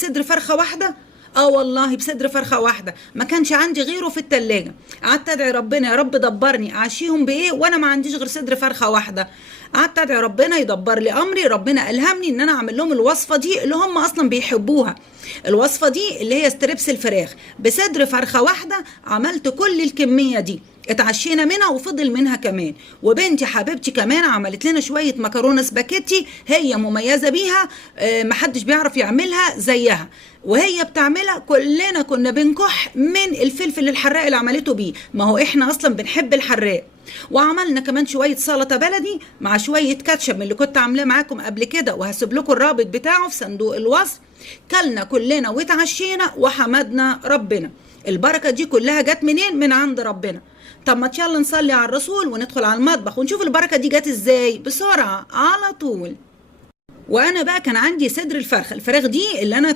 بصدر فرخة واحدة. اه والله بصدر فرخة واحدة، ما كانش عندي غيره في التلاجة. قعدت ادعي ربنا يا رب دبرني اعشيهم بايه وانا ما عنديش غير صدر فرخة واحدة. قعدت ادعي ربنا يدبر لي امري. ربنا الهمني ان انا اعمل لهم الوصفة دي اللي هم اصلا بيحبوها. الوصفة دي اللي هي ستريبس الفراخ بصدر فرخة واحدة. عملت كل الكمية دي، اتعشينا منها وفضل منها كمان. وبنتي حبيبتي كمان عملت لنا شوية مكرونة سباكيتي هي مميزة بيها، محدش بيعرف يعملها زيها. وهي بتعملها كلنا كنا بنكح من الفلفل الحراق اللي عملته بيه، ما هو احنا اصلا بنحب الحراق. وعملنا كمان شوية سلطة بلدي مع شوية كاتشب من اللي كنت عاملاه معاكم قبل كده، وهسيب لكم الرابط بتاعه في صندوق الوصف. كلنا كلنا واتعشينا وحمدنا ربنا. البركة دي كلها جت منين؟ من عند ربنا. طب ما يلا نصلي على الرسول وندخل على المطبخ ونشوف البركة دي جت ازاي بسرعة على طول. وانا بقى كان عندي صدر الفراخ دي اللي انا